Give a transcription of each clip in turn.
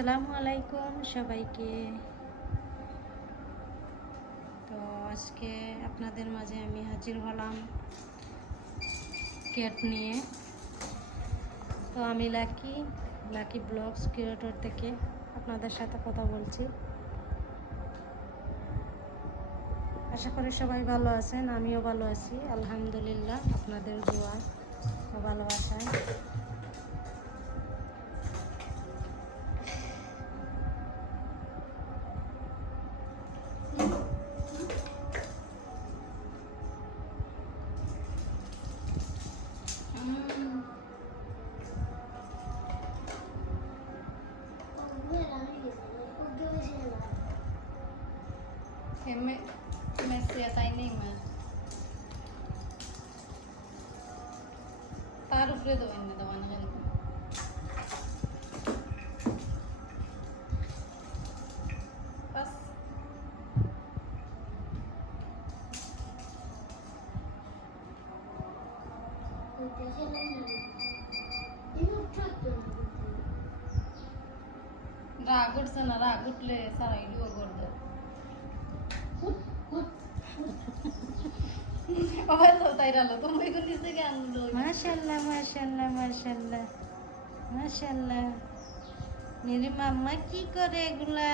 আসসালামু আলাইকুম সবাইকে। তো আজকে আপনাদের মাঝে আমি হাজির হলাম কেট নিয়ে। তো আমি লাকি লাকি ব্লগস ক্রিয়েটর থেকে আপনাদের সাথে কথা বলছি। আশা করি সবাই ভালো আছেন, আমিও ভালো আছি, আলহামদুলিল্লাহ, আপনাদের দোয়া ভালোবাসায়। Me, me ser timing man. তার উপরে দেবেন না দেওয়ানো কিন্তু বাস রাগ উঠছে না রাগ উঠলে কি করে এগুলা?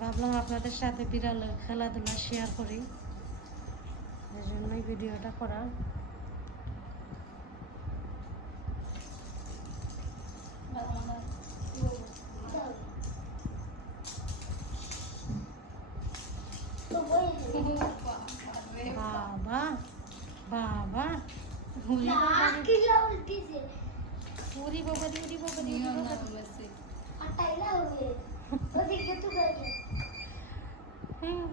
ভাবলাম আপনাদের সাথে বিড়ালের খেলাধুলা শেয়ার করি। এই জন্যই ভিডিওটা করা বাবা বাবা উরি বাবারি উরি বাবারি উরি বাবারি উরি বাবারি হুম,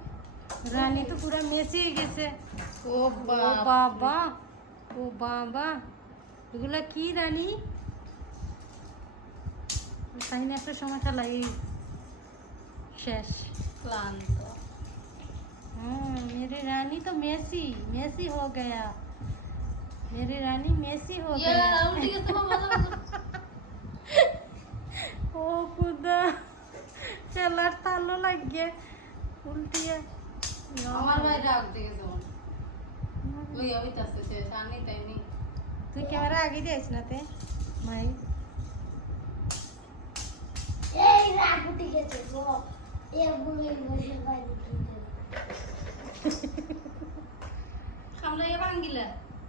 রানী তো পুরো মেসে গেছে ও ও বাবা ও বাবা এগুলা কি রানী তাই না একটা সময় খেলা এই শেষ ক্লান্ত हाँ मेरी रानी तो मेसी मेसी हो गया मेरी रानी मेसी हो ইয়া गया উল্টে গেছে বাবা ओ खुदा चलर तालो लग गया उल्टी है আমার ভাই রাগ উঠে গেছে ওই হইতাছে সে সামনে টাইমে তুই ক্যামেরা আগে দিয়েছ না তে মাই সামনে ভাঙ্গিলে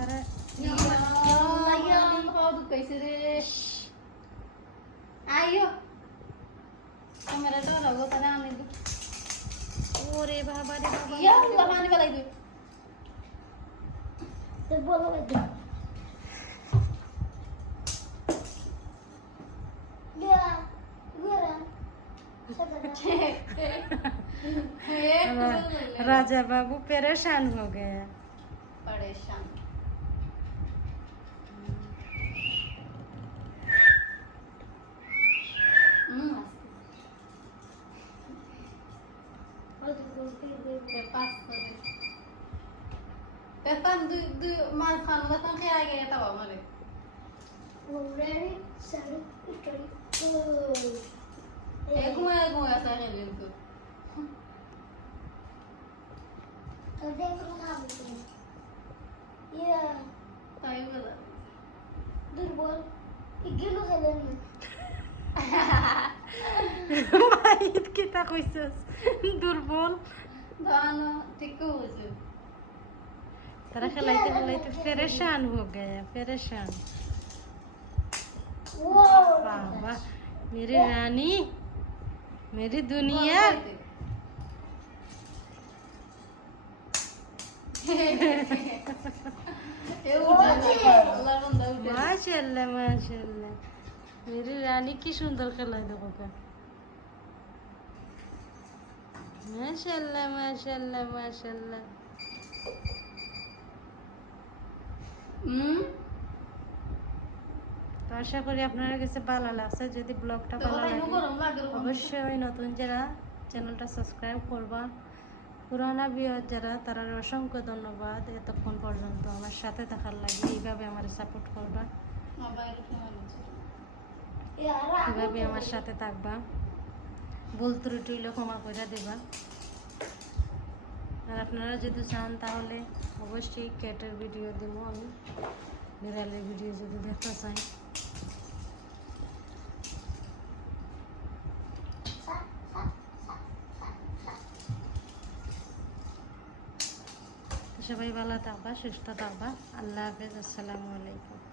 राजा बाबू परेशान हो गए परेशान। Pepan du du mal fan batang kaya kaya tahu mana? Eh, gue gue ya saya gitu. Tayo gala. দুর্বল এগুলো খেলেন না মাইত কিতা কইছস দুর্বল Dano, tiku সাইদ কি তা দুর্বল দানো ঠিক কইছো তারা খেলাইতে খেলাইতে পেরেশান হো পেরেশান বাবা মেরি রানী দুনিয়া মাশাল্লাহ মাশাল্লাহ রানী কি সুন্দর খেলায় দেখো মাশাল্লাহ মাশাল্লাহ মাশাল্লাহ হুম? তো আশা করি আপনার কাছে ভালো লাগছে। যদি ব্লগটা ভালো লাগে। অবশ্যই নতুন যারা চ্যানেলটা সাবস্ক্রাইব করবা। পুরানা বিয়ার যারা তারা অসংখ্য ধন্যবাদ এতক্ষণ পর্যন্ত আমার সাথে থাকার লাগে। এইভাবে আমার সাপোর্ট করবা। এভাবে আমার সাথে থাকবা। ভুল ত্রুটি হইলে ক্ষমা করে দেবা। আর আপনারা যদি চান তাহলে অবশ্যই ক্যাটের ভিডিও দেবো আমি। বিড়ালের ভিডিও যদি দেখতে চাই সবাই ভালো থাকবা, সুস্থ থাকবা। আল্লাহ হাফেজ, আসসালামু আলাইকুম।